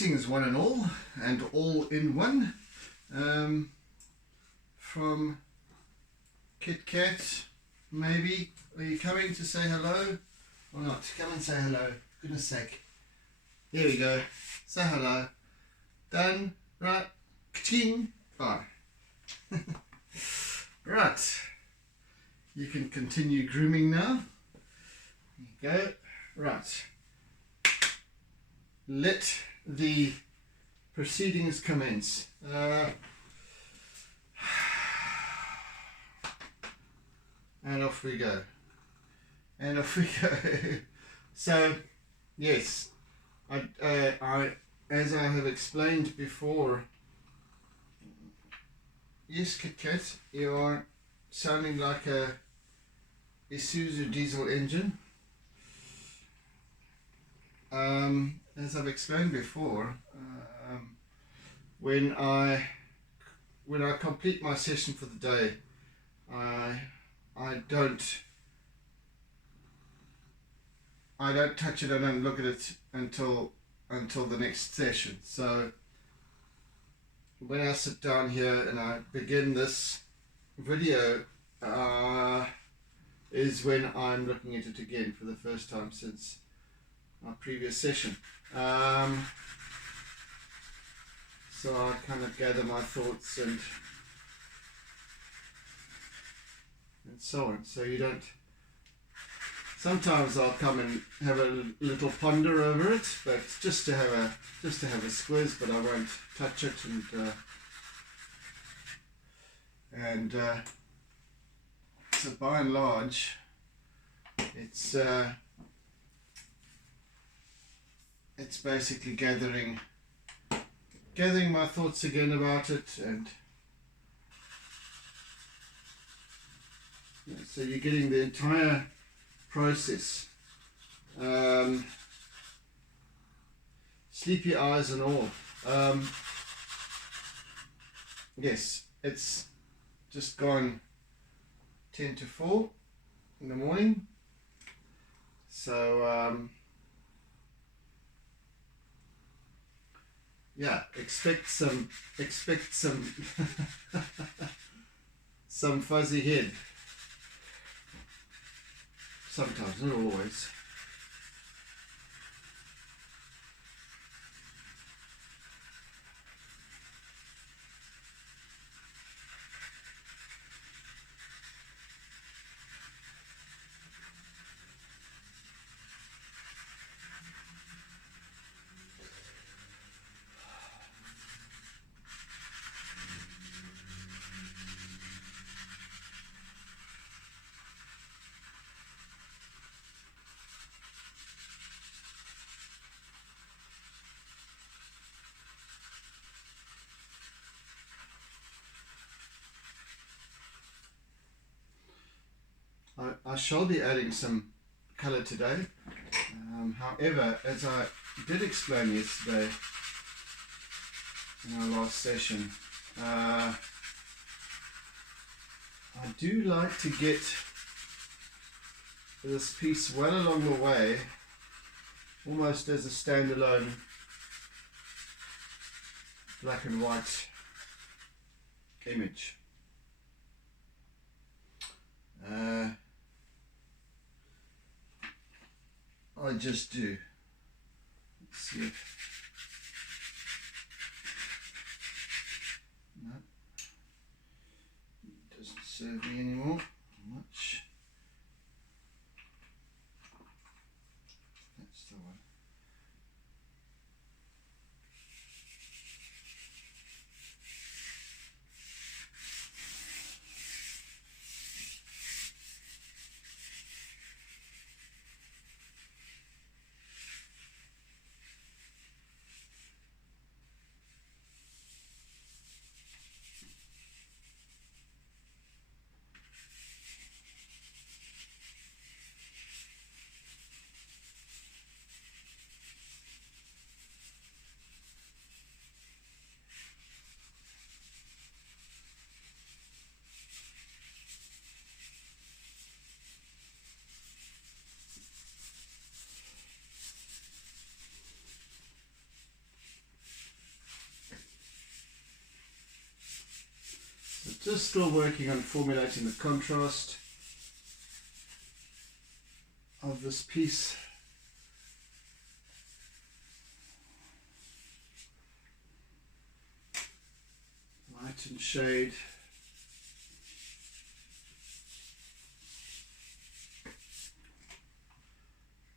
Greetings one and all in one, from Kit Kat. Maybe, are you coming to say hello or not? Come and say hello, goodness sake. There we go, say hello. Done, right, ka-ching, bye. Right, you can continue grooming now. There you go, right. Let the proceedings commence. And off we go. And off we go. So, yes, I as I have explained before, yes, Kit Kat, you are sounding like a Isuzu diesel engine. As I've explained before, when I complete my session for the day, I don't touch it. I don't look at it until the next session. So when I sit down here and I begin this video, is when I'm looking at it again for the first time since our previous session. So I kind of gather my thoughts and so on. So you don't. Sometimes I'll come and have a little ponder over it, but just to have a squiz. But I won't touch it and so by and large, it's basically gathering my thoughts again about it, and so you're getting the entire process, sleepy eyes and all. Yes, it's just gone 10 to 4 in the morning, so yeah, expect some some fuzzy head. Sometimes, not always. I shall be adding some colour today. However, as I did explain yesterday in our last session, I do like to get this piece well along the way, almost as a standalone black and white image. I just do. Let's see if no, it doesn't serve me anymore much. That's the one. just still working on formulating the contrast of this piece. Light and shade.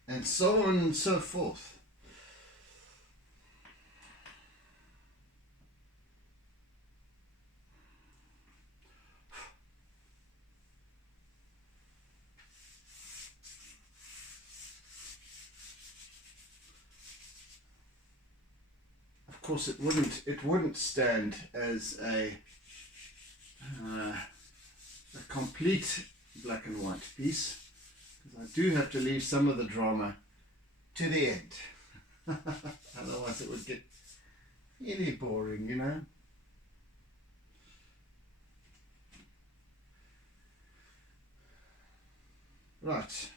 And so on and so forth. Of course, it wouldn't stand as a complete black and white piece, because I do have to leave some of the drama to the end. Otherwise it would get really boring, you know. Right,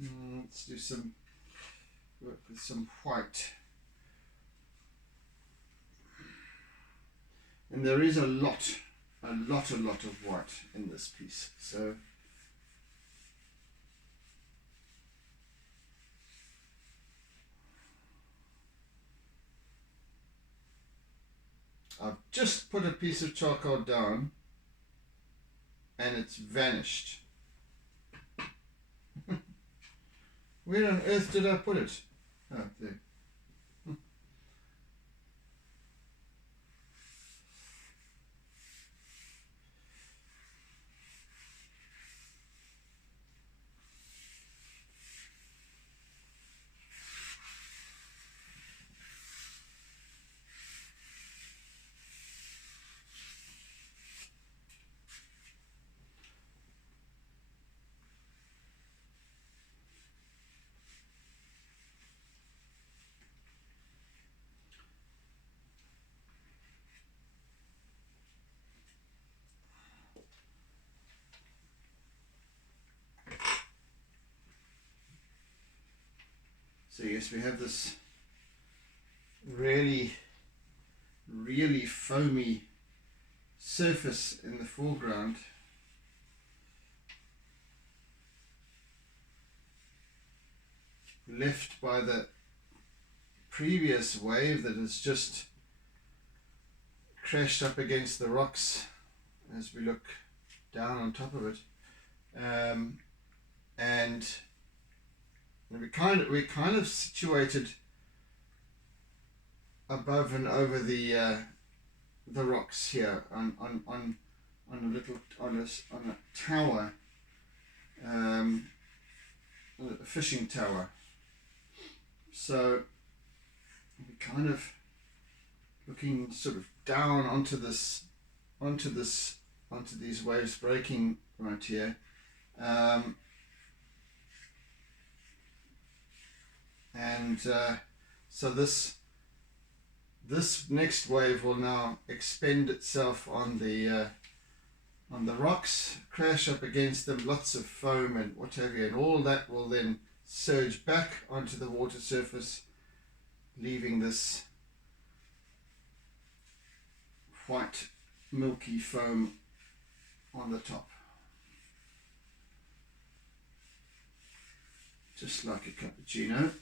let's do some work with some white. And there is a lot of white in this piece, so I've just put a piece of charcoal down and it's vanished. Where on earth did I put it? Oh, there. So yes, we have this really foamy surface in the foreground. Left by the previous wave that has just crashed up against the rocks as we look down on top of it. And we're kind of situated above and over the rocks here on a tower, a fishing tower. So we're kind of looking sort of down onto these waves breaking right here. So this next wave will now expend itself on the rocks, crash up against them, lots of foam and what have you, and all that will then surge back onto the water surface, leaving this white milky foam on the top, just like a cappuccino.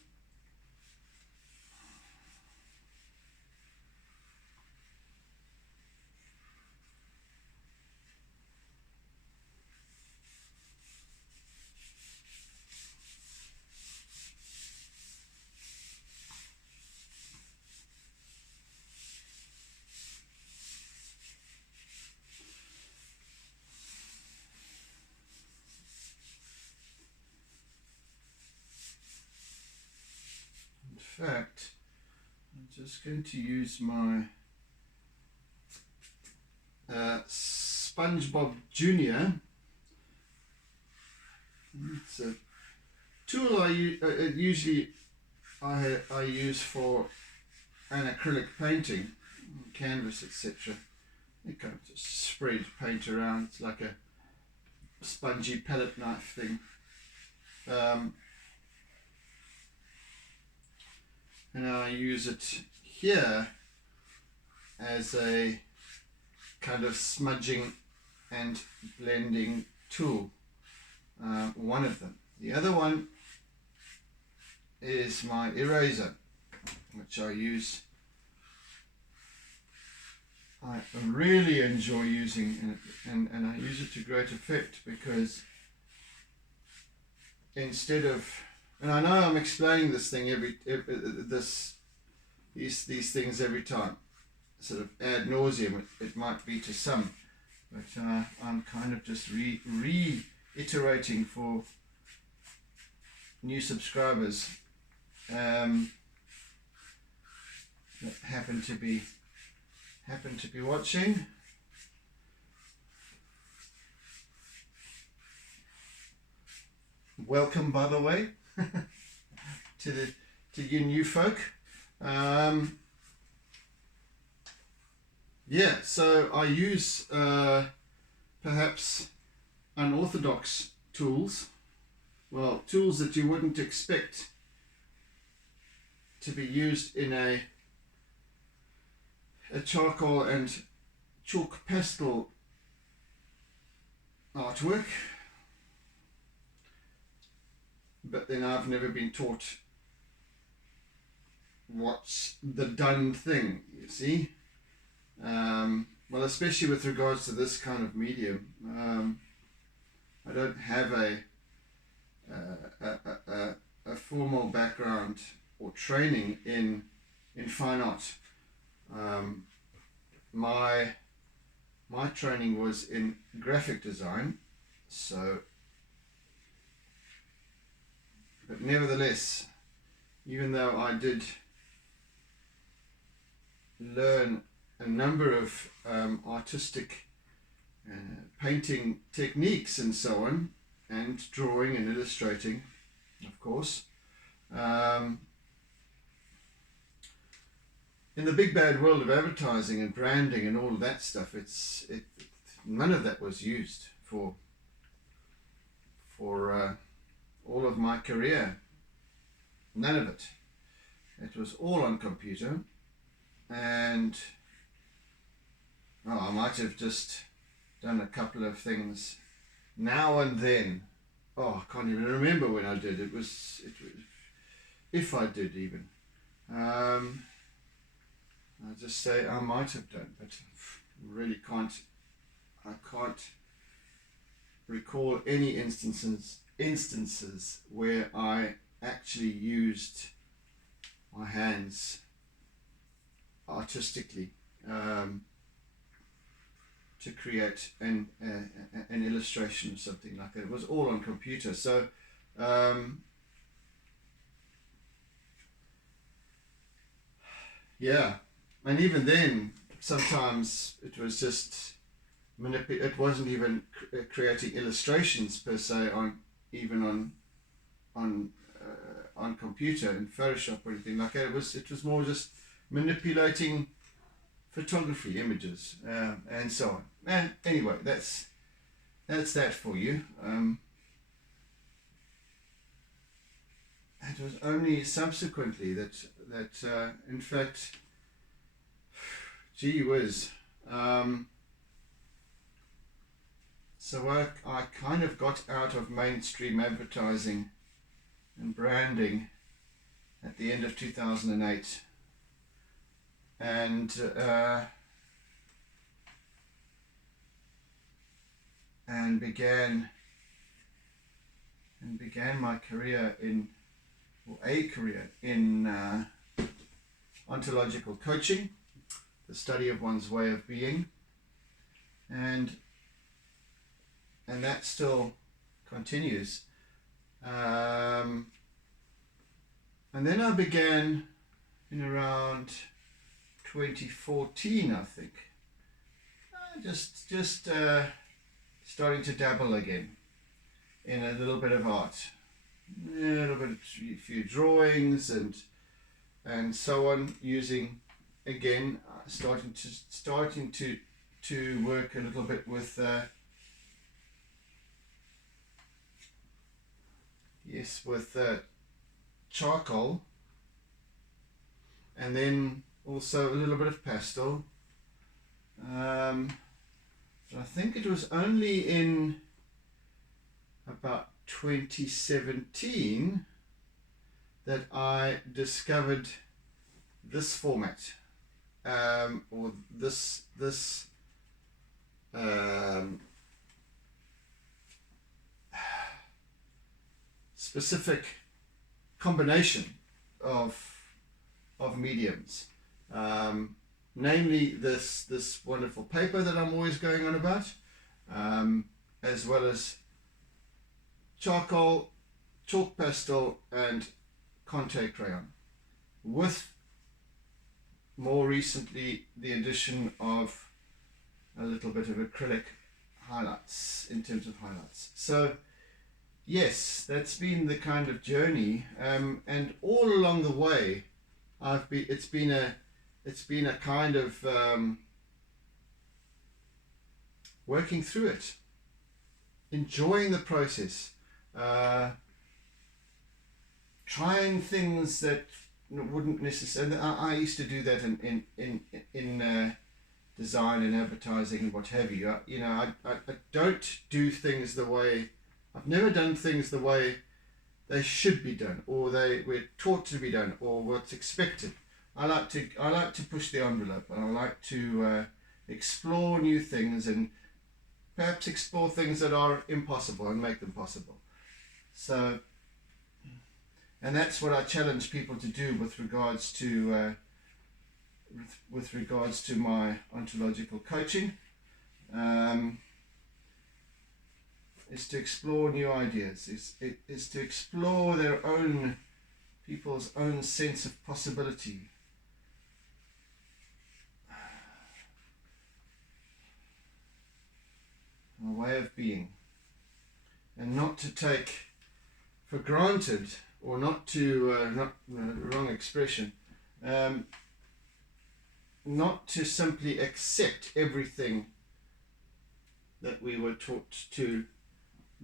In fact, I'm just going to use my SpongeBob Junior. It's a tool I usually use for an acrylic painting, canvas, etc. You kind of just spread paint around. It's like a spongy palette knife thing. And I use it here as a kind of smudging and blending tool. One of them. The other one is my eraser, which I use. I really enjoy using, and I use it to great effect, because instead of, and I know I'm explaining this thing these things every time, sort of ad nauseum it might be to some, but I'm kind of just reiterating for new subscribers that happen to be watching. Welcome, by the way, to you new folk. Yeah, so I use perhaps unorthodox tools. Well, tools that you wouldn't expect to be used in a charcoal and chalk pastel artwork, but then I've never been taught what's the done thing, you see. Well, especially with regards to this kind of medium, I don't have a formal background or training in fine art. My training was in graphic design, so, but nevertheless, even though I did learn a number of artistic painting techniques and so on, and drawing and illustrating, of course, in the big bad world of advertising and branding and all of that stuff, none of that was used for all of my career. None of it. It was all on computer, and I might have just done a couple of things now and then. I can't even remember when I did. It was if I did even. I'll just say I might have done, but really can't. I can't recall any instances where I actually used my hands artistically to create an illustration or something like that. It was all on computer. So yeah, and even then, sometimes it was just it wasn't even creating illustrations per se on computer in Photoshop or anything like that. It was more just manipulating photography images and so on. And anyway, that's that for you. It was only subsequently that in fact, gee whiz, so I kind of got out of mainstream advertising and branding at the end of 2008, and began my career in ontological coaching, the study of one's way of being, and that still continues. And then I began in around 2014, I think, just starting to dabble again in a little bit of art, a little bit of a few drawings and so on, using again starting to work a little bit with charcoal, and then also a little bit of pastel, But I think it was only in about 2017 that I discovered this format, or this specific combination of mediums, namely this wonderful paper that I'm always going on about, as well as charcoal, chalk pastel, and Conte crayon, with more recently the addition of a little bit of acrylic highlights in terms of highlights. So yes, that's been the kind of journey, and all along the way it's been a kind of working through it, enjoying the process, trying things that wouldn't necessarily. I used to do that in design and advertising and what have you. I don't do things the way. I've never done things the way they should be done, or they were taught to be done, or what's expected. I like to push the envelope, and I like to explore new things, and perhaps explore things that are impossible and make them possible. So, and that's what I challenge people to do with regards to my ontological coaching, is to explore new ideas, is to explore people's own sense of possibility. A way of being, and not to take for granted, or not to wrong expression, not to simply accept everything that we were taught to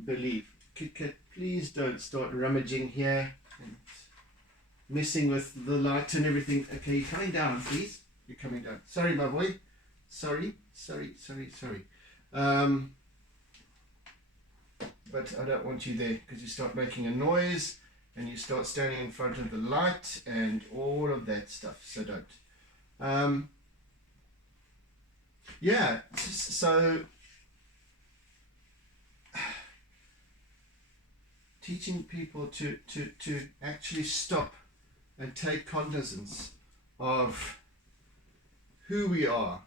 believe. Kit Kat, please don't start rummaging here and messing with the light and everything. Okay, you're coming down, please. You're coming down. Sorry, my boy. Sorry. But I don't want you there, because you start making a noise and you start standing in front of the light and all of that stuff. So don't. Yeah, so teaching people to actually stop and take cognizance of who we are,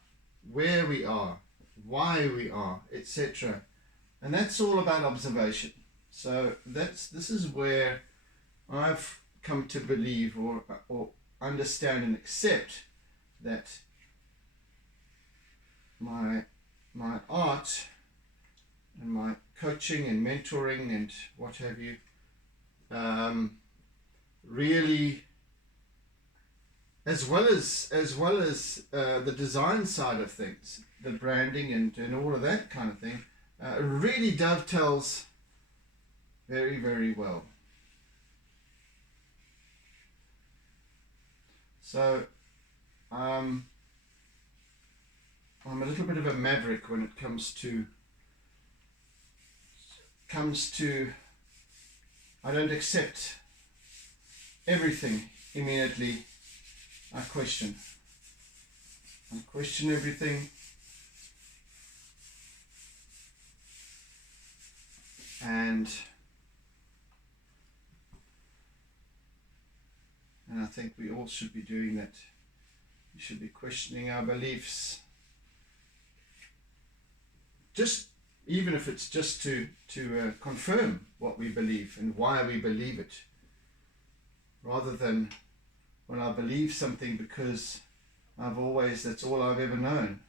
where we are, why we are, etc. And that's all about observation. So this is where I've come to believe or understand and accept that my art and my coaching and mentoring and what have you, really, as well as the design side of things, the branding and all of that kind of thing, really dovetails very, very well. So I'm a little bit of a maverick when it comes to I don't accept everything immediately. I question everything, and I think we all should be doing that. We should be questioning our beliefs, just even if it's just to confirm what we believe and why we believe it, rather than, when I believe something because that's all I've ever known.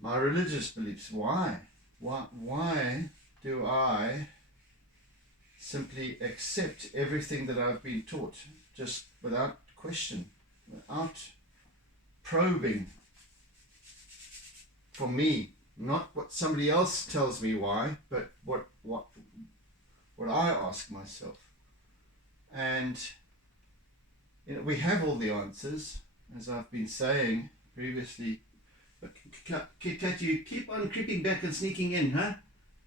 My religious beliefs, why do I simply accept everything that I've been taught, just without question, without probing for me, not what somebody else tells me why, but what I ask myself. And we have all the answers, as I've been saying previously. But Kit Kat, you keep on creeping back and sneaking in, huh?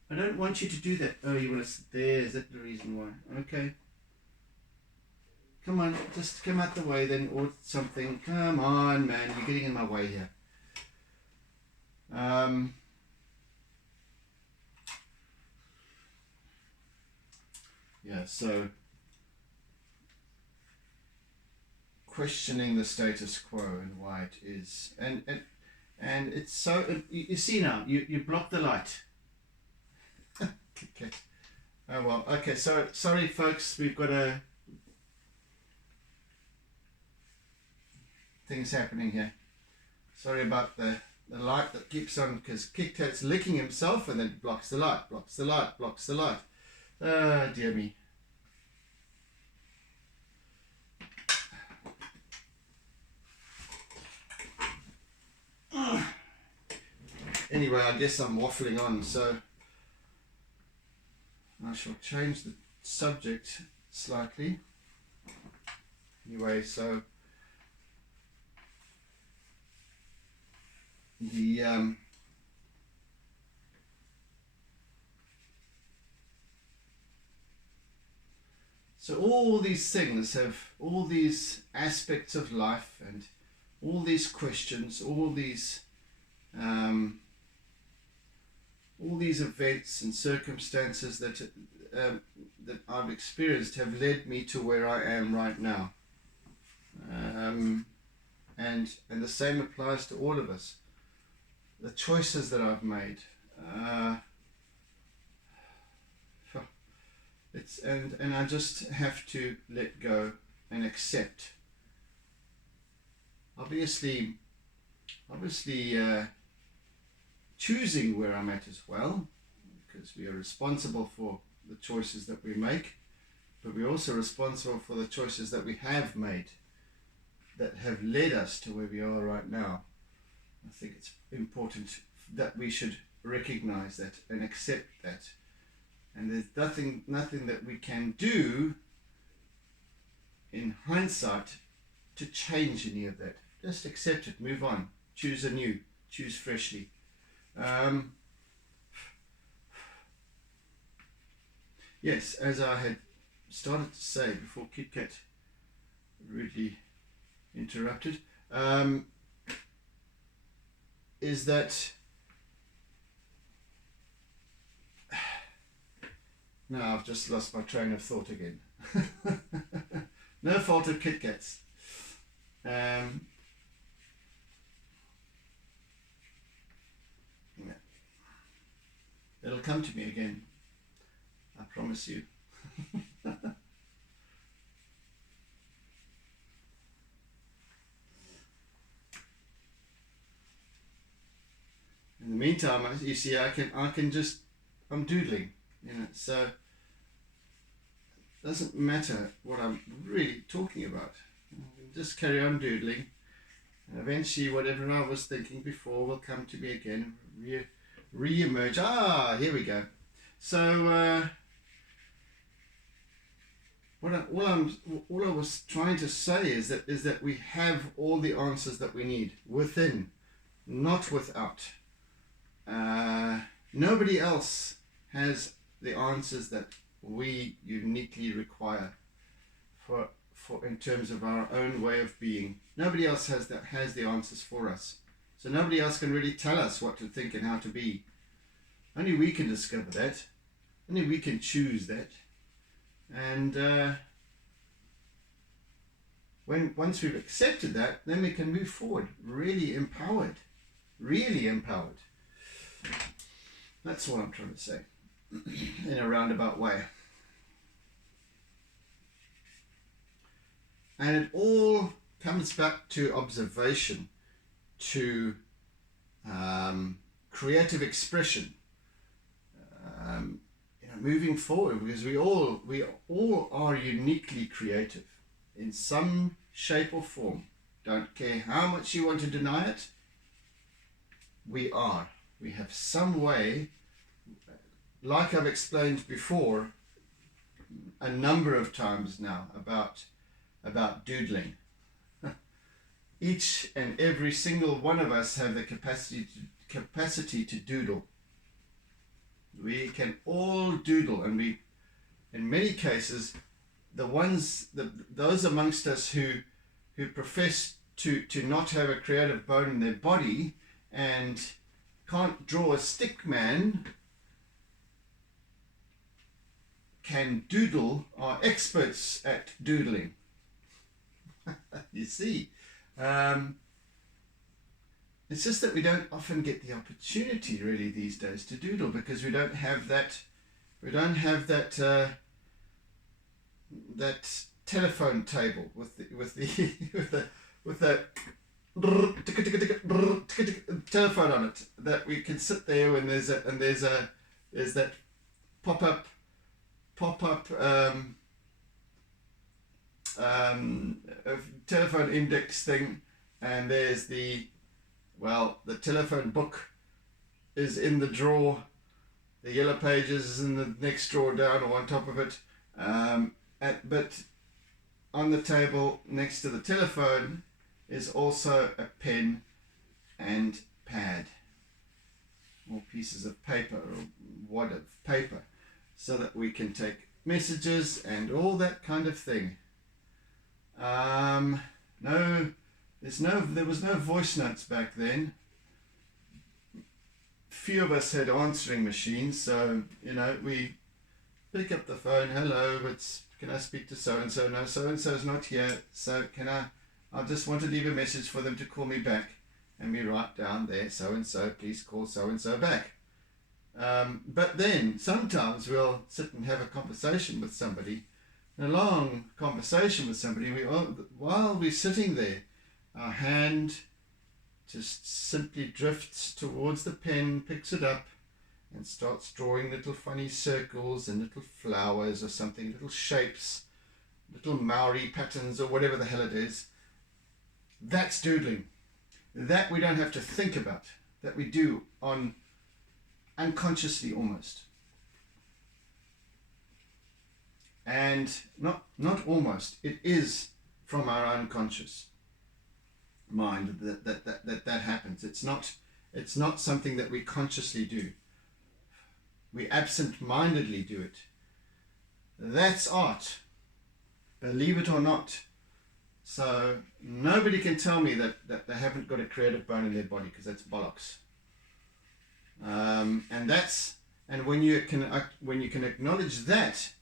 I don't want you to do that. Oh, you want to sit there? Is that the reason why? Okay. Come on, just come out the way then, or something. Come on, man, you're getting in my way here. Yeah, so questioning the status quo and why it is, and it's so. You see now, you block the light. Okay. Oh well. Okay. So sorry, folks. We've got things happening here. Sorry about the light that keeps on, because Kit Kat's licking himself and then blocks the light, blocks the light, blocks the light. Oh dear me. Anyway, I guess I'm waffling on, so I shall change the subject slightly. Anyway, so the so all these things have all these aspects of life and all these questions, all these events and circumstances that I've experienced have led me to where I am right now. And the same applies to all of us. The choices that I've made. And I just have to let go and accept. Obviously, choosing where I'm at as well, because we are responsible for the choices that we make, but we're also responsible for the choices that we have made that have led us to where we are right now. I think it's important that we should recognize that and accept that. And there's nothing that we can do in hindsight to change any of that. Just accept it, move on, choose anew, choose freshly. Yes, as I had started to say before Kit Kat rudely interrupted, is that no, I've just lost my train of thought again. No fault of Kit Kat's. Yeah. It'll come to me again, I promise you. In the meantime, you see, I'm doodling, so it doesn't matter what I'm really talking about. Just carry on doodling, and eventually whatever I was thinking before will come to me again, re-emerge. Here we go. So all I was trying to say is that we have all the answers that we need within, not without. Nobody else has the answers that we uniquely require for in terms of our own way of being. Nobody else has the answers for us. So nobody else can really tell us what to think and how to be. Only we can discover that. Only we can choose that. And once we've accepted that, then we can move forward, really empowered. Really empowered. That's what I'm trying to say in a roundabout way. And it all comes back to observation, to creative expression, moving forward, because we all are uniquely creative in some shape or form. Don't care how much you want to deny it. We are. We have some way, like I've explained before, a number of times now about doodling. Each and every single one of us have the capacity to doodle. We can all doodle, and we, in many cases, those amongst us who profess to not have a creative bone in their body and can't draw a stick man can doodle, are experts at doodling. You see, it's just that we don't often get the opportunity really these days to doodle, because we don't have that that telephone table with the telephone on it, that we can sit there when there's that pop-up telephone index thing, and there's the telephone book is in the drawer, the yellow pages is in the next drawer down or on top of it, but on the table next to the telephone is also a pen and pad, or pieces of paper, or wad of paper, so that we can take messages and all that kind of thing. There was no voice notes back then. Few of us had answering machines, so we pick up the phone. Hello, can I speak to so and so? No, so and so is not here. So I just want to leave a message for them to call me back, and we write down there, so and so, please call so and so back. But then sometimes we'll sit and have a conversation with somebody, a long conversation with somebody. While we're sitting there, our hand just simply drifts towards the pen, picks it up, and starts drawing little funny circles and little flowers or something, little shapes, little Maori patterns or whatever the hell it is. That's doodling. That we don't have to think about, that we do on unconsciously almost. And not almost, it is from our unconscious mind that happens. It's not something that we consciously do. We absent-mindedly do it. That's art, believe it or not. So nobody can tell me that they haven't got a creative bone in their body, because that's bollocks. And when you can acknowledge that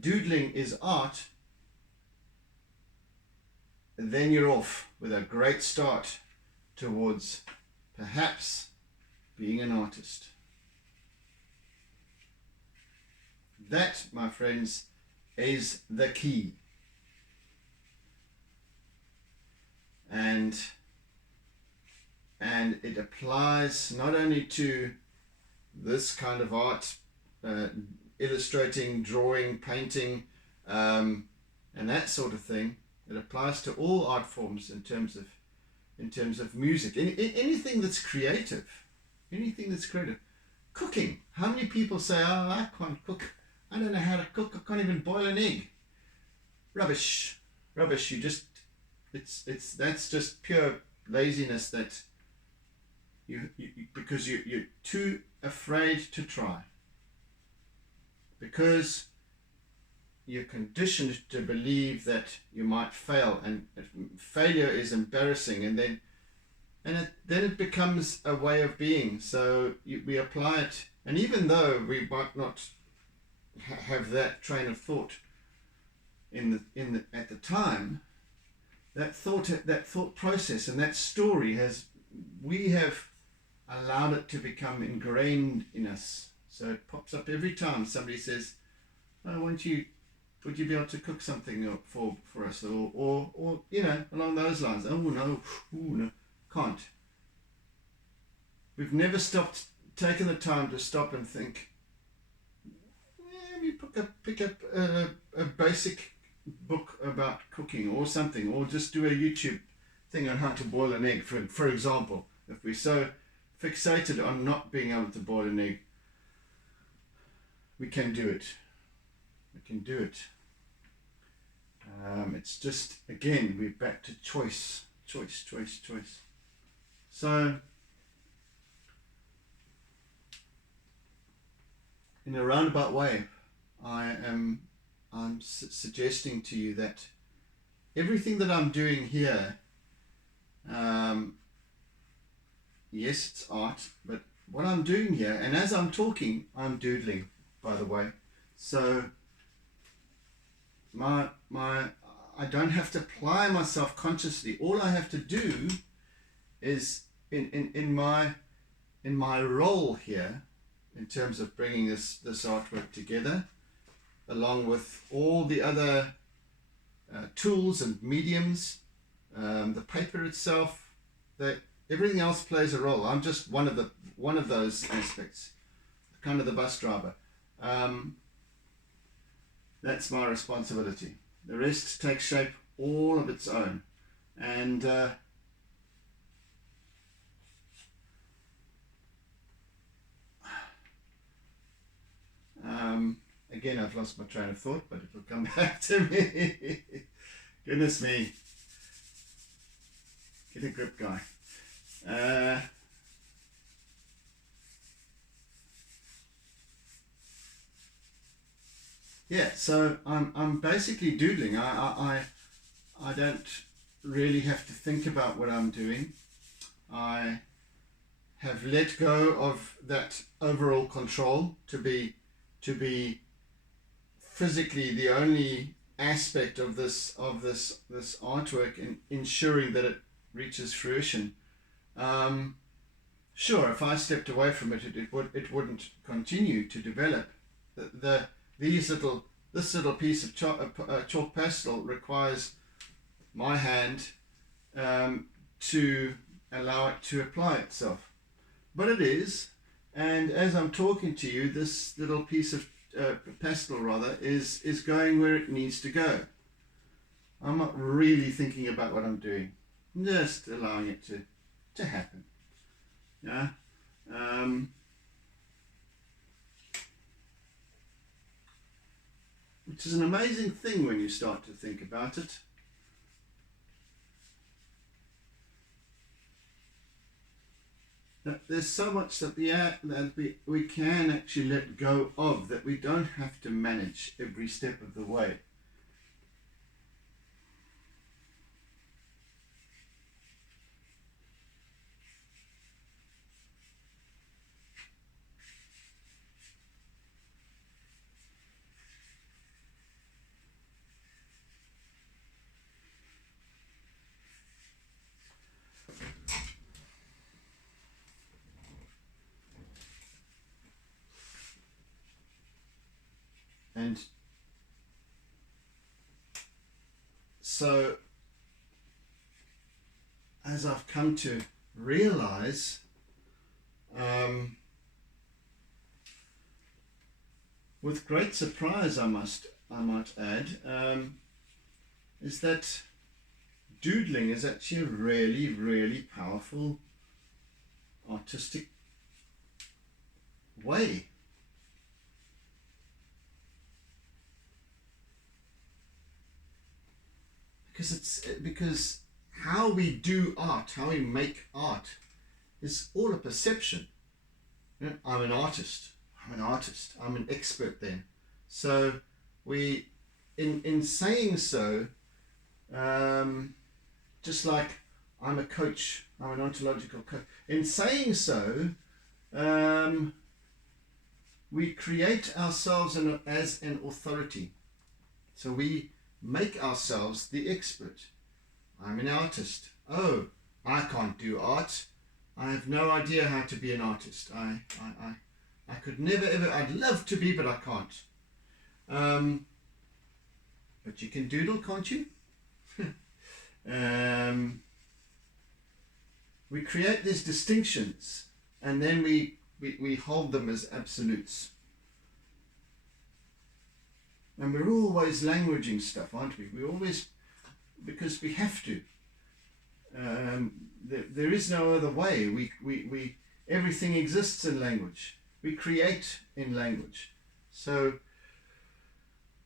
doodling is art, then you're off with a great start towards perhaps being an artist. That, my friends, is the key. And it applies not only to this kind of art, illustrating, drawing, painting, and that sort of thing. It applies to all art forms in terms of music. Anything that's creative. Cooking. How many people say, "Oh, I can't cook. I don't know how to cook. I can't even boil an egg." Rubbish. That's just pure laziness, that because you're too afraid to try, because you're conditioned to believe that you might fail, and failure is embarrassing, and then it becomes a way of being. So we apply it, and even though we might not have that train of thought at the time, that thought process and that story we have allowed it to become ingrained in us. So it pops up every time somebody says, "Oh, would you be able to cook something for us?" Or along those lines. "Oh no, can't." We've never taken the time to stop and think, maybe pick up a basic book about cooking or something, or just do a YouTube thing on how to boil an egg, for example. If we're so fixated on not being able to boil an egg, we can do it. We can do it. It's just, again, we're back to choice. So, in a roundabout way, I'm suggesting to you that everything that I'm doing here, yes, it's art, but what I'm doing here, and as I'm talking, I'm doodling, by the way. So I don't have to apply myself consciously. All I have to do is in my role here, in terms of bringing this artwork together, along with all the other tools and mediums, the paper itself, that everything else plays a role. I'm just one of those aspects, kind of the bus driver. That's my responsibility. The rest takes shape all of its own. And again, I've lost my train of thought, but it'll come back to me. Goodness me. Get a grip, guy. Yeah, so I'm basically doodling. I don't really have to think about what I'm doing. I have let go of that overall control to be physically the only aspect of this artwork in ensuring that it reaches fruition. Sure, if I stepped away from it, it wouldn't continue to develop. This little piece of chalk pastel requires my hand to allow it to apply itself. But it is, and as I'm talking to you, this little piece of pastel rather is going where it needs to go. I'm not really thinking about what I'm doing, just allowing it to happen. Yeah. Which is an amazing thing when you start to think about it. That there's so much that we can actually let go of, that we don't have to manage every step of the way. And so, as I've come to realize, with great surprise, I might add, is that doodling is actually a really, really powerful artistic way. Because how we do art, how we make art, is all a perception. You know, I'm an artist, I'm an expert then. So we, in saying so, just like I'm a coach, I'm an ontological coach, in saying so, we create ourselves as an authority. So we make ourselves the expert. I'm an artist. Oh, I can't do art. I have no idea how to be an artist. I could never ever. I'd love to be, but I can't. But you can doodle, can't you? We create these distinctions, and then we hold them as absolutes. And we're always languaging stuff, aren't we? We always, because we have to. There is no other way. We everything exists in language. We create in language. So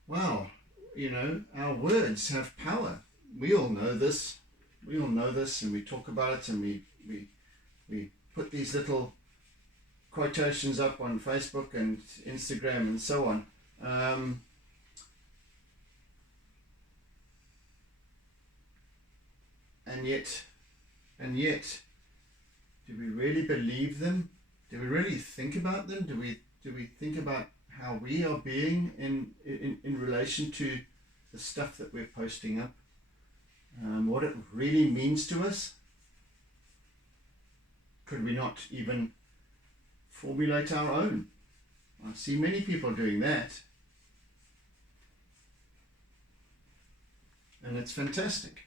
wow, you know, our words have power. We all know this. We all know this, and we talk about it, and we put these little quotations up on Facebook and Instagram and so on. And yet, do we really believe them? Do we really think about them? Do we think about how we are being in relation to the stuff that we're posting up? What it really means to us? Could we not even formulate our own? I see many people doing that, and it's fantastic.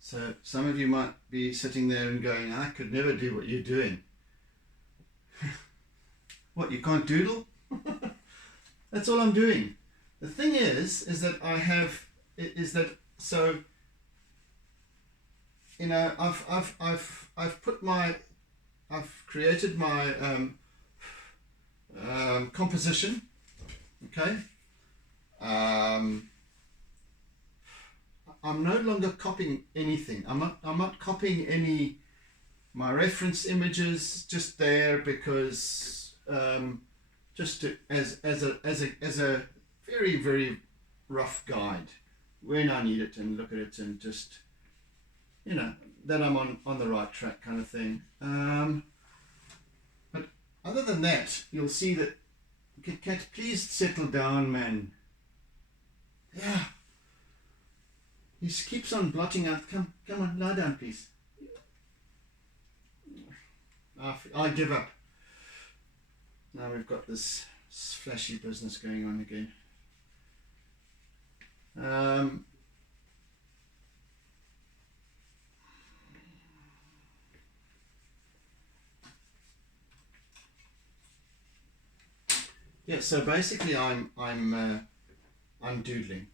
So some of you might be sitting there and going, I could never do what you're doing. What, you can't doodle? That's all I'm doing. The thing is that you know, I've created my composition, okay? I'm no longer copying anything. I'm not copying my reference images just there because just as a very, very rough guide when I need it and look at it and just, you know, that I'm on the right track kind of thing. But other than that, you'll see that, Cat, please settle down, man. Yeah. He keeps on blotting out. Come on, lie down, please. I give up. Now we've got this flashy business going on again. Yeah. So basically, I'm doodling.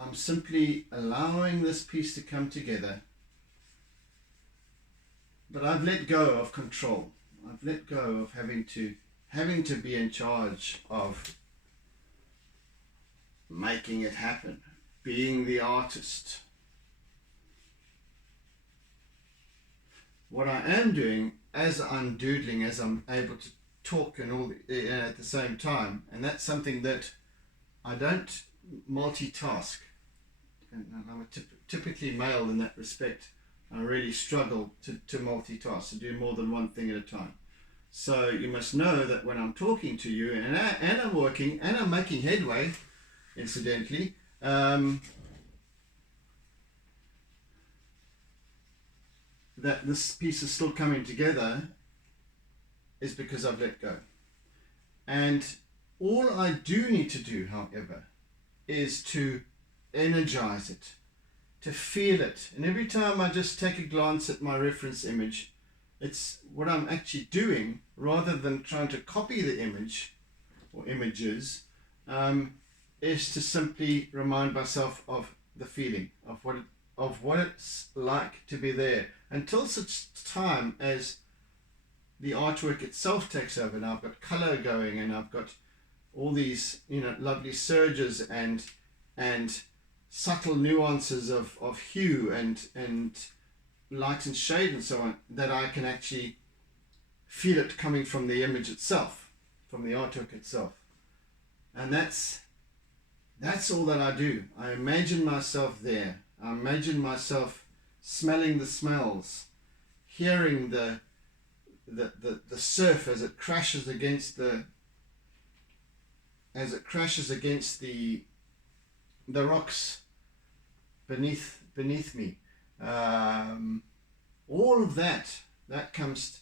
I'm simply allowing this piece to come together, but I've let go of control. I've let go of having to be in charge of making it happen, being the artist. What I am doing as I'm doodling, as I'm able to talk and all at the same time, and that's something that I don't multitask. And I'm typically male in that respect. I really struggle to multitask, to do more than one thing at a time. So you must know that when I'm talking to you and I'm working and I'm making headway, incidentally, that this piece is still coming together is because I've let go. And all I do need to do, however, is to energize it, to feel it. And every time I just take a glance at my reference image, it's what I'm actually doing, rather than trying to copy the image or images, is to simply remind myself of the feeling, of what it's like to be there, until such time as the artwork itself takes over. Now I've got color going, and I've got all these, you know, lovely surges and subtle nuances of hue and light and shade and so on, that I can actually feel it coming from the image itself, from the artwork itself. And that's all that I do. I imagine myself there. I imagine myself smelling the smells, hearing the surf as it crashes against the rocks beneath me. All of that comes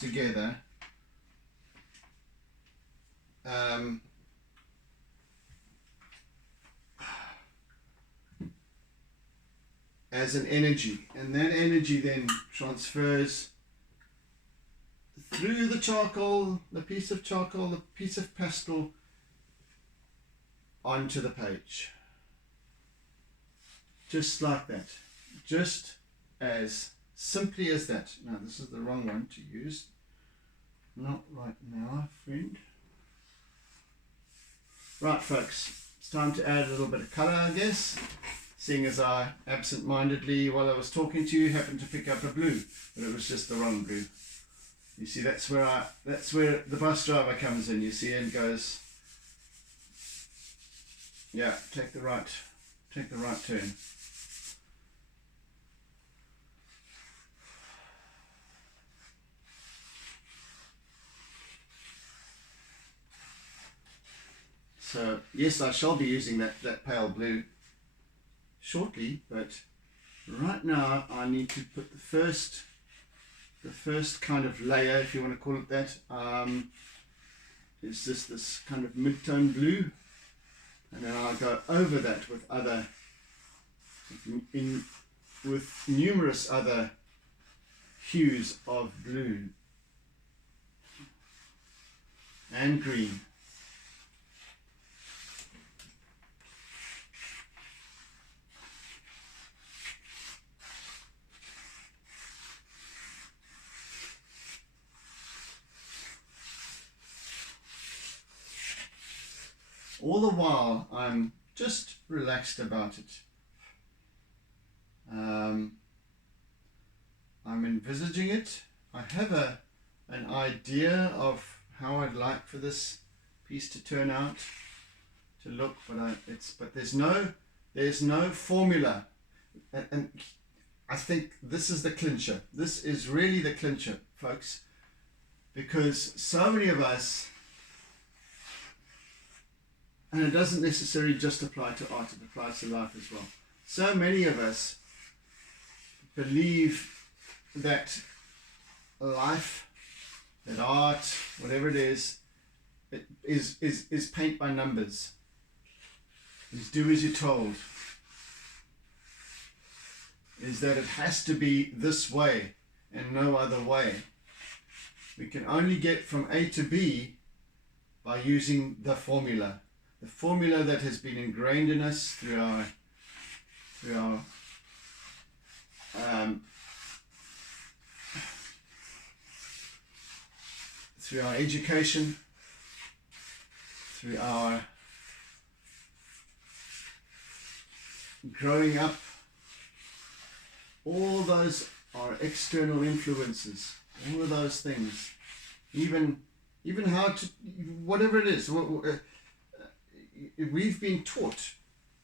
together as an energy, and that energy then transfers through the charcoal, the piece of charcoal, the piece of pastel, onto the page. Just like that. Just as simply as that. Now this is the wrong one to use. Not right now, friend. Right, folks, it's time to add a little bit of colour, I guess. Seeing as I absent-mindedly, while I was talking to you, happened to pick up a blue, but it was just the wrong blue. You see, that's where the bus driver comes in, you see, and goes, yeah, take the right turn. So yes, I shall be using that pale blue shortly, but right now I need to put the first kind of layer, if you want to call it that, is just this kind of mid-tone blue, and then I'll go over that with numerous other hues of blue and green. All the while, I'm just relaxed about it. I'm envisaging it. I have an idea of how I'd like for this piece to turn out, to look, but there's no formula, and I think this is the clincher. This is really the clincher, folks, because so many of us. And it doesn't necessarily just apply to art, it applies to life as well. So many of us believe that life, that art, whatever it is paint by numbers. Is do as you're told. Is that it has to be this way and no other way. We can only get from A to B by using the formula. The formula that has been ingrained in us through our education, through our growing up. All those are external influences. All of those things, even how to, whatever it is. We've been taught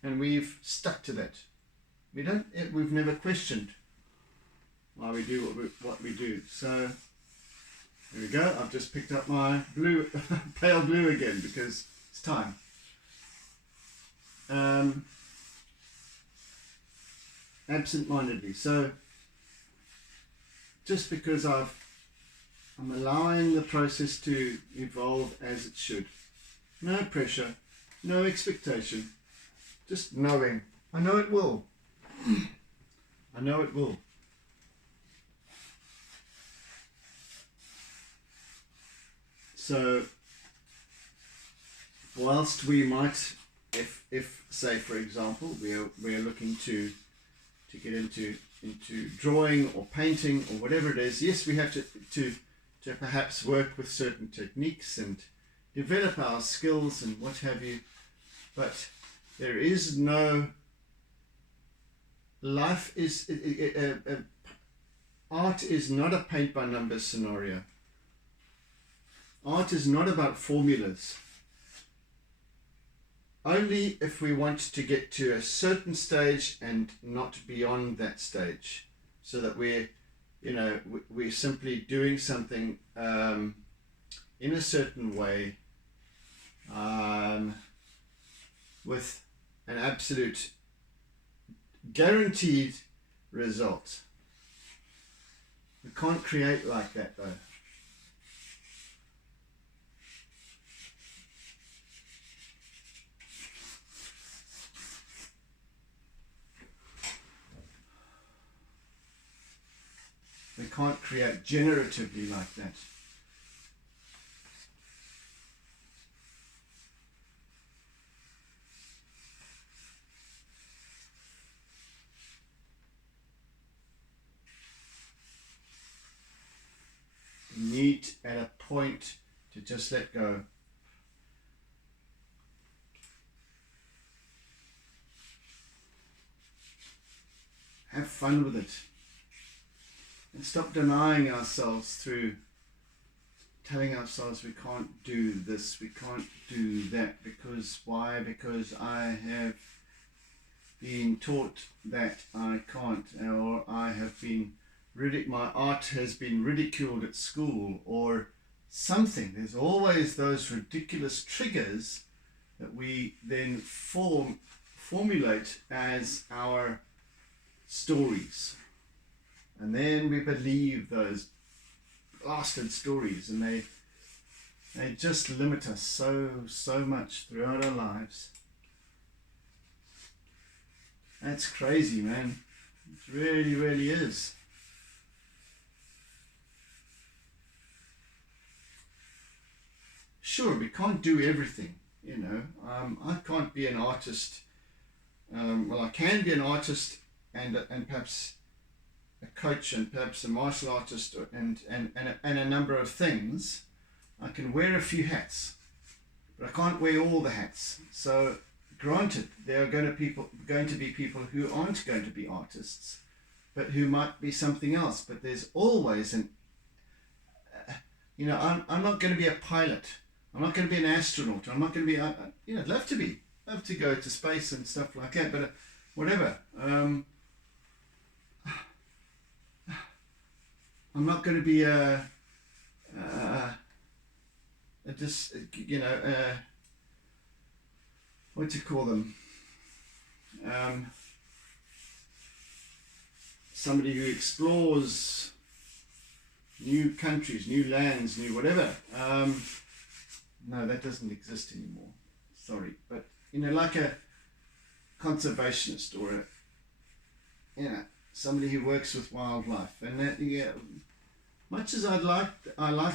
and we've stuck to that. We've never questioned why we do what we do. So there we go. I've just picked up my blue, pale blue again because it's time. Absent-mindedly. So just because I'm allowing the process to evolve as it should. No pressure. No expectation, just knowing. I know it will. I know it will. So, whilst we might, if say for example, we are looking to get into drawing or painting or whatever it is, yes, we have to perhaps work with certain techniques and develop our skills and what have you. But there is no life is art is not a paint by numbers scenario. Art is not about formulas. Only if we want to get to a certain stage and not beyond that stage, so that we're simply doing something in a certain way, with an absolute guaranteed result. We can't create like that though. We can't create generatively like that. meet at a point to just let go. Have fun with it. And stop denying ourselves through telling ourselves we can't do this, we can't do that. Because why? Because I have been taught that I can't, or I have been my art has been ridiculed at school, or something. There's always those ridiculous triggers that we then formulate as our stories, and then we believe those blasted stories, and they just limit us so much throughout our lives. That's crazy, man. It really is. Sure, we can't do everything, you know. I can't be an artist. Well, I can be an artist and perhaps a coach and perhaps a martial artist and a number of things. I can wear a few hats, but I can't wear all the hats. So granted, there are going to be people who aren't going to be artists, but who might be something else. But there's always I'm not going to be a pilot. I'm not going to be an astronaut. I'm not going to be, I'd love to be. I'd love to go to space and stuff like that, but whatever. I'm not going to be what do you call them? Somebody who explores new countries, new lands, new whatever. No, that doesn't exist anymore. Sorry, but like a conservationist or somebody who works with wildlife, and that, much as I like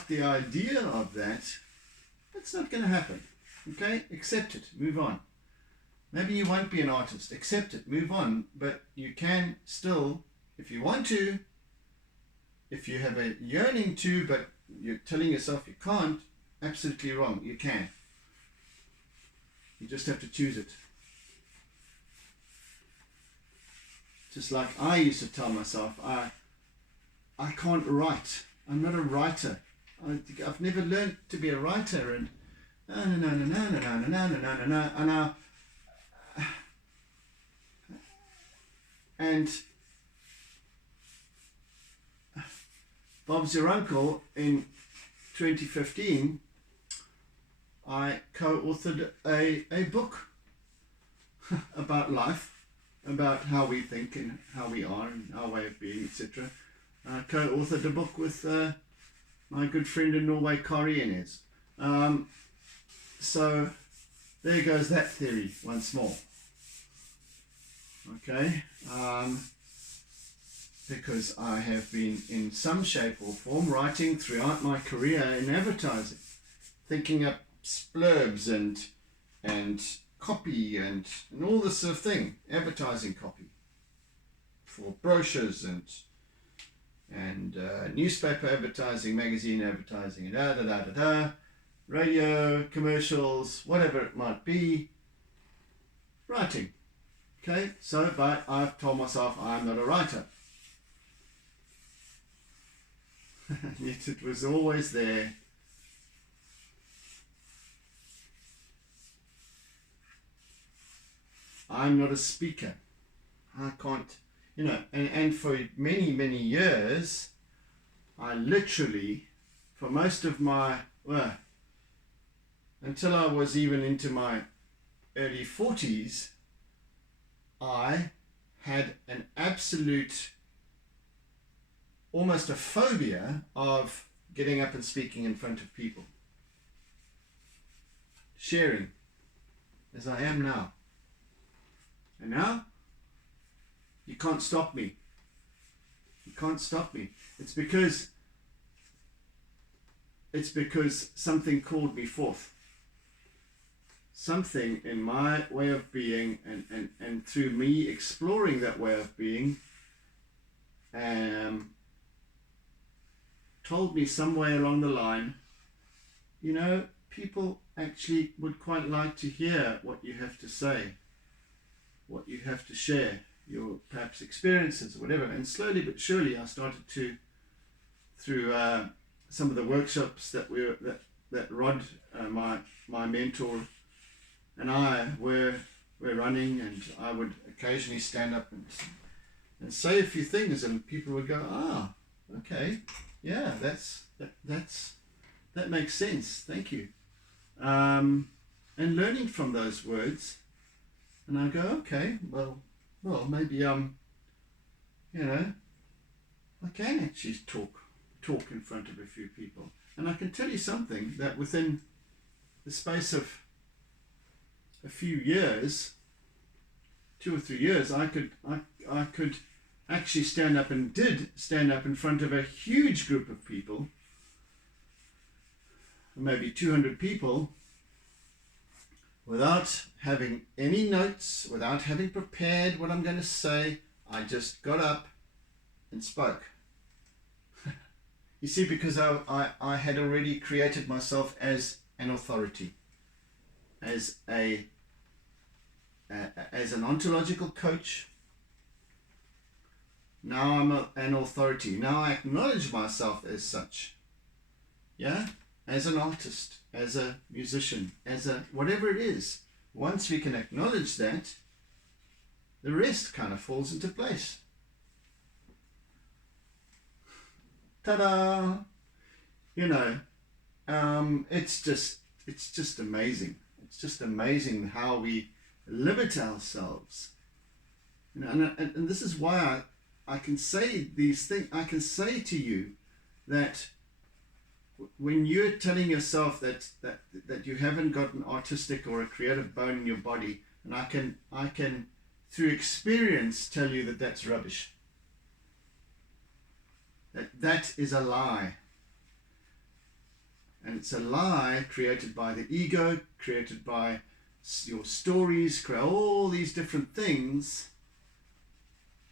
the idea of that, that's not going to happen. Okay, accept it, move on. Maybe you won't be an artist. Accept it, move on. But you can still, if you want to, if you have a yearning to, but you're telling yourself you can't, absolutely wrong. You can. You just have to choose it. Just like I used to tell myself, I can't write. I'm not a writer. I've never learned to be a writer, and and Bob's Your Uncle in 2015, I co-authored a book about life, about how we think and how we are and our way of being, etc. I co-authored a book with my good friend in Norway, Kari Inez. So there goes that theory once more. Okay, because I have been in some shape or form writing throughout my career in advertising, thinking up blurbs and copy and all this sort of thing, advertising copy for brochures and newspaper advertising, magazine advertising, radio, commercials, whatever it might be, writing. Okay, so but I've told myself I'm not a writer. Yet it was always there. I'm not a speaker. I can't, and for many years, I literally, for most of my, until I was even into my early 40s, I had an absolute, almost a phobia of getting up and speaking in front of people. Sharing, as I am now. And now, you can't stop me. You can't stop me. It's because something called me forth. Something in my way of being and through me exploring that way of being, told me somewhere along the line, you know, people actually would quite like to hear what you have to say, what you have to share, your perhaps experiences or whatever. And slowly but surely I started to, through some of the workshops that Rod, my mentor, and I were running, and I would occasionally stand up and say a few things, and people would go, "Ah, okay, yeah, that makes sense. Thank you." And learning from those words, and I go, "Okay, well, maybe you know, I can actually talk in front of a few people." And I can tell you something, that within the space of a few years, 2 or 3 years, I could actually stand up, and did stand up in front of a huge group of people, maybe 200 people, without having any notes, without having prepared what I'm going to say. I just got up and spoke. You see, because I had already created myself as an authority, as an ontological coach. Now I'm an authority. Now I acknowledge myself as such. Yeah? As an artist, as a musician, as a whatever it is. Once we can acknowledge that, the rest kind of falls into place. Ta-da! You know, it's just amazing. It's just amazing how we limit ourselves. You know, and this is why I can say these things. I can say to you that when you're telling yourself that you haven't got an artistic or a creative bone in your body, and I can through experience tell you that that's rubbish. That is a lie. And it's a lie created by the ego, created by your stories, create all these different things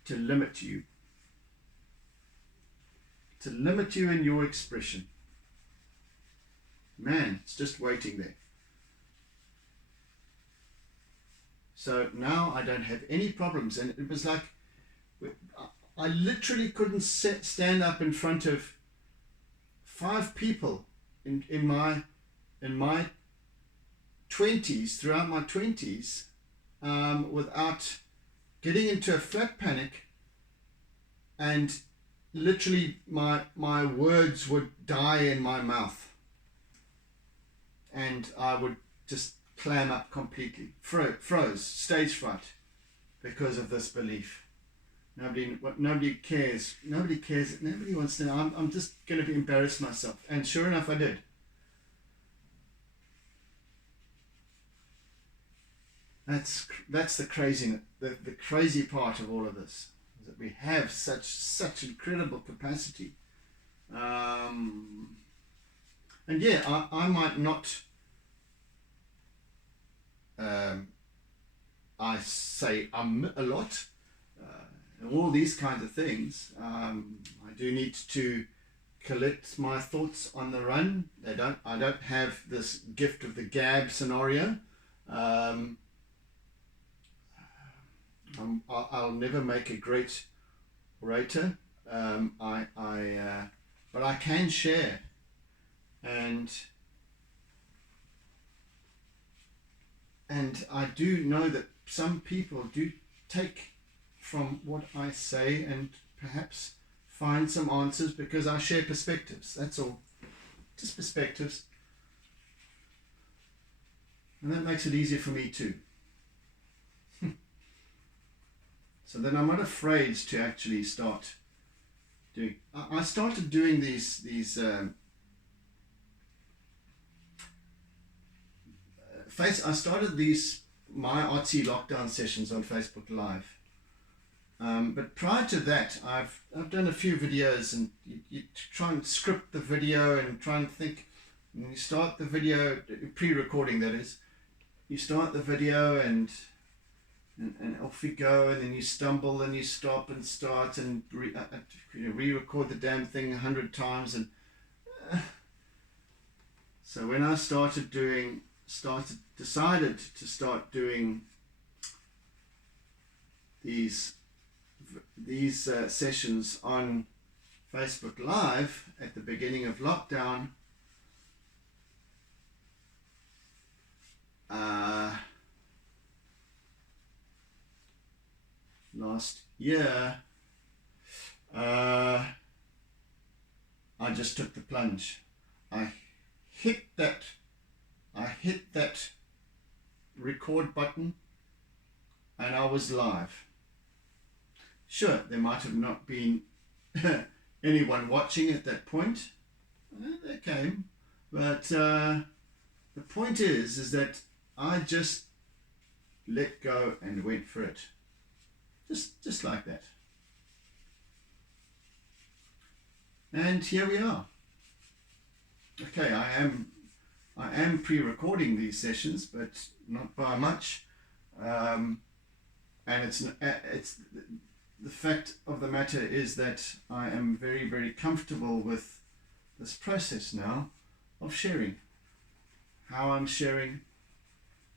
to limit you. To limit you in your expression. Man, it's just waiting there. So now I don't have any problems. And it was like, I literally couldn't stand up in front of 5 people in my 20s, throughout my 20s, without getting into a flat panic, and literally my words would die in my mouth, and I would just clam up completely, froze, stage fright, because of this belief. Nobody cares. Nobody cares. Nobody wants to know. I'm just going to be embarrassed myself. And sure enough, I did. That's the crazy part of all of this, is that we have such incredible capacity. And yeah, I might not. I say a lot. And all these kinds of things. I do need to collect my thoughts on the run. I don't have this gift of the gab scenario. I'll never make a great orator. But I can share, and I do know that some people do take from what I say and perhaps find some answers, because I share perspectives. That's all. Just perspectives. And that makes it easier for me too. So then I'm not afraid to actually start doing. I started doing these I started my Artsy Lockdown sessions on Facebook Live. But prior to that, I've done a few videos, and you try and script the video and try and think. And you start the video, pre-recording that is. You start the video and off you go, and then you stumble and you stop and start and re-record the damn thing 100 times, and So when I decided to start doing these sessions on Facebook Live at the beginning of lockdown, last year, I just took the plunge. I hit that record button and I was live. Sure, there might have not been anyone watching at that point. They came, but the point is that I just let go and went for it, just like that. And here we are. Okay, I am pre-recording these sessions, but not by much. And it's the fact of the matter is that I am very, very comfortable with this process now of sharing. How I'm sharing,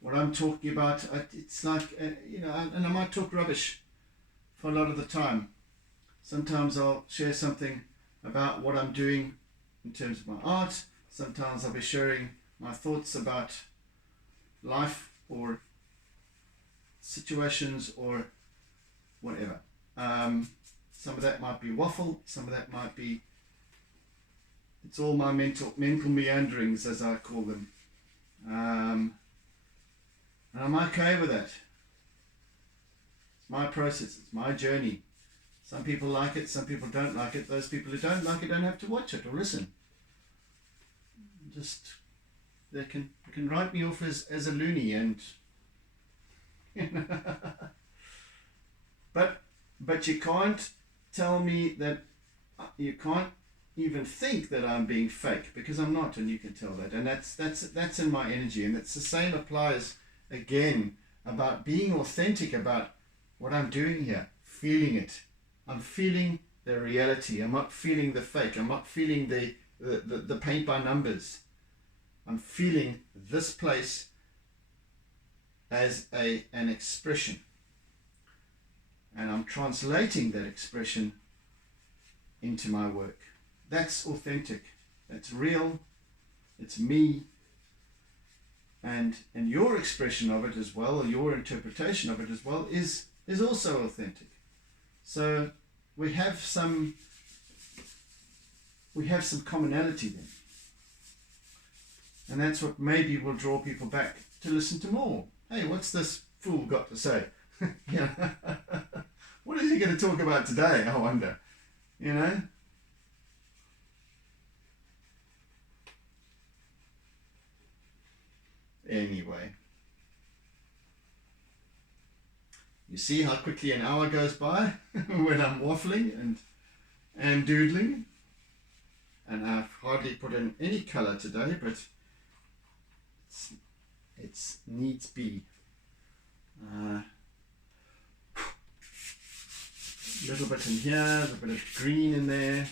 what I'm talking about. It's like, and I might talk rubbish for a lot of the time. Sometimes I'll share something about what I'm doing in terms of my art. Sometimes I'll be sharing my thoughts about life or situations or whatever. Some of that might be waffle, some of that might be, it's all my mental meanderings, as I call them. And I'm okay with that. It's my process, it's my journey. Some people like it, some people don't like it. Those people who don't like it don't have to watch it or listen. Just, they can write me off as a loony, and but you can't tell me that, you can't even think that I'm being fake, because I'm not, and you can tell that. And that's in my energy, and it's the same applies again about being authentic about what I'm doing here, feeling it. I'm feeling the reality. I'm not feeling the fake. I'm not feeling the paint by numbers. I'm feeling this place as an expression. And I'm translating that expression into my work. That's authentic. That's real. It's me. And your expression of it as well, or your interpretation of it as well, is also authentic. So we have some commonality then. And that's what maybe will draw people back to listen to more. Hey, what's this fool got to say? Yeah. What is he going to talk about today, I wonder? You know? Anyway. You see how quickly an hour goes by when I'm waffling and doodling. And I've hardly put in any colour today, but it's needs be. A little bit in here, a little bit of green in there.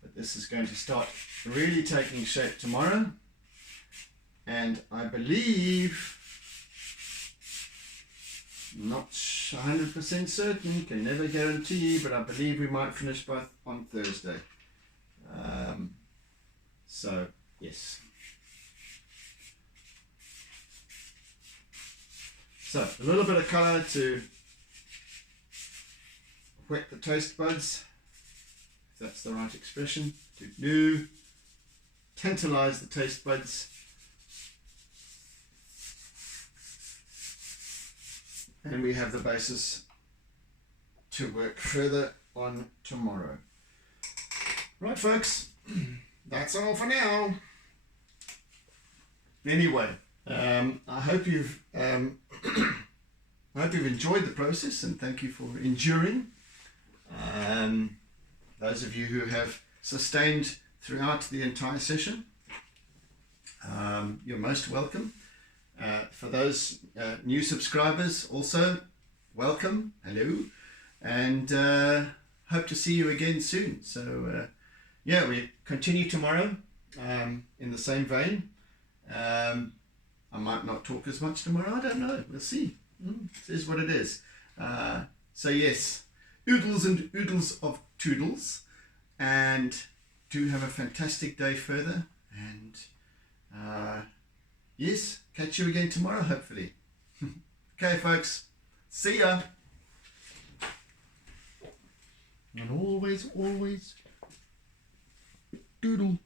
But this is going to start really taking shape tomorrow. And I believe, not 100% certain, can never guarantee, but I believe we might finish on Thursday. So, yes. So, a little bit of colour to whet the taste buds, if that's the right expression, to tantalise the taste buds. And we have the basis to work further on tomorrow. Right, folks, that's all for now. Anyway, I hope you've enjoyed the process, and thank you for enduring. Those of you who have sustained throughout the entire session, you're most welcome. For those new subscribers, also welcome, hello, and hope to see you again soon. So yeah, we continue tomorrow in the same vein. I might not talk as much tomorrow, I don't know, we'll see. It is what it is. So yes, oodles and oodles of toodles, and do have a fantastic day further, and yes, catch you again tomorrow hopefully. Okay folks, see ya. And always, always doodle.